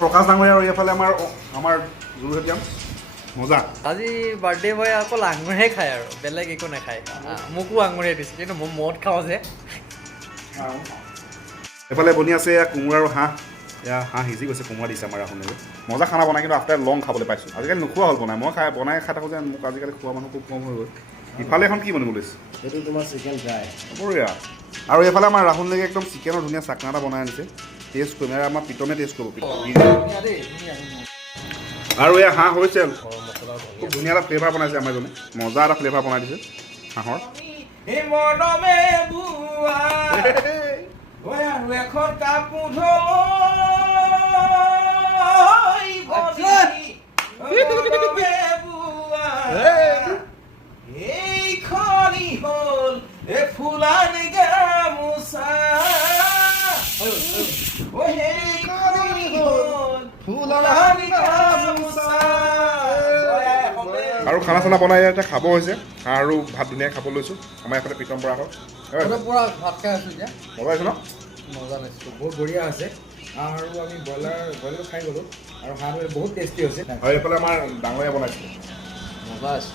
প্ৰকাশ ডাঙৰীয়া আৰু এইফালে আমাৰ যোৰহাটীয়ান মজা। আজি বাৰ্থডে বয় অকল আঙুৰহে খায় আৰু বেলেগ একো নাখায়। মোকো আঙুৰে দিছে কিন্তু মই মদ খাওঁ যে। এইফালে বনি আছে এয়া কোমোৰা আৰু হাঁহ। এয়া হাঁহ সিজি গৈছে, কোমোৰা দিছে আমাৰ ৰাহুলে। মজা খানা বনাই কিন্তু আফটাৰ লং খাবলৈ পাইছোঁ। আজিকালি নোখোৱা হ'ল বনাই, মই বনাই খাই থাকোঁ যে মোক আজিকালি খোৱা মানুহ খুব কম হৈ গ'ল। ইফালে এখন কি বনিব লৈছে? এইটো তোমাৰ চিকেন ড্ৰাই। বঢ়িয়া। আৰু এইফালে আমাৰ ৰাহুললৈকে একদম চিকেনৰ ধুনীয়া চাকনা এটা বনাই আনিছে, টেষ্ট কৰিম। আমাৰ প্ৰীতমে টেষ্ট কৰিব। আৰু এয়া হাঁহ হৈছে খুব ধুনীয়া এটা ফ্লেভাৰ বনাইছে আমাৰ এজনে, মজা এটা ফ্লেভাৰ বনাই দিছে হাঁহৰ। আৰু খানা চানা বনাই এতিয়া খাব হৈছে। হাঁহ আৰু ভাত ধুনীয়াকৈ খাব লৈছোঁ। আমাৰ এইফালে প্ৰীতম বৰা হওক পুৰা ভাত খাই আছোঁ এতিয়া। মজা হৈছে ন? মজা পাইছোঁ। বহুত বঢ়িয়া আছে। হাঁহ আৰু আমি ব্ৰইলাৰ খাই গ'লোঁ আৰু হাঁহটো বহুত টেষ্টি হৈছে। আৰু এইফালে আমাৰ ডাঙৰীয়া বনাইছে। মজা আছে।